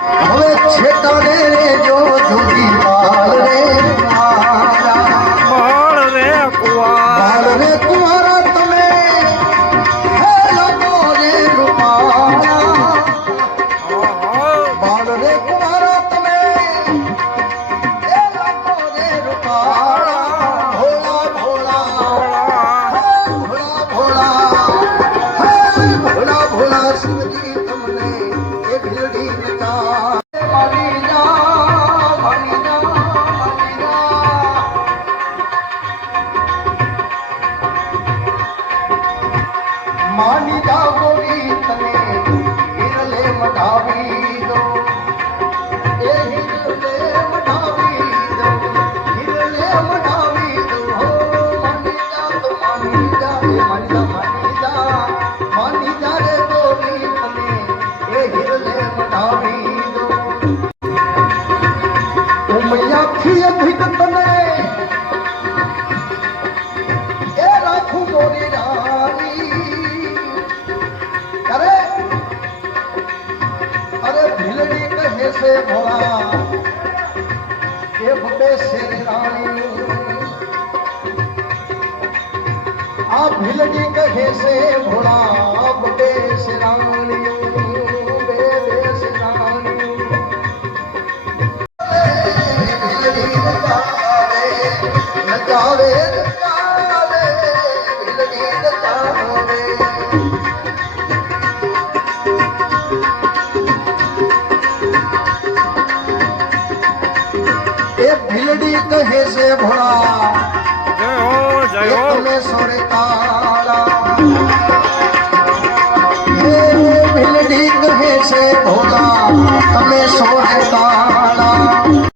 હવે છેટાને રે જો જુદી બાળ રે કુંવારા તમે હે લોકો રે રૂપાળા બાળ રે કુંવારા તમે હે લોકો રે રૂપાળા ભોળા ભોળા ભોળા ભોળા શિવજી તમને એ ભીલડી નચા માની જા ગોરી તને હિરલે મઢાવી દો એ હિરલે મઢાવી દો હિરલે મઢાવી દો માની જા તો માની જા એ માની જા રે ગોરી તને એ હિરલે મઢાવી દો ઉમૈયા થી અધિક તને એ રાખું ગોરી अरे भिलड़ी कहे से भोला ये भूपे से रानी आ भिलड़ी कहे से भोला भूपे से रानी बेबे से रानी भिलड़ी नचावे नचावे नचावे भिलड़ी नचावे ભીલડી કહે છે ભોળા જય હો તમે સોરે તારા ભીલડી કહે છે ભોળા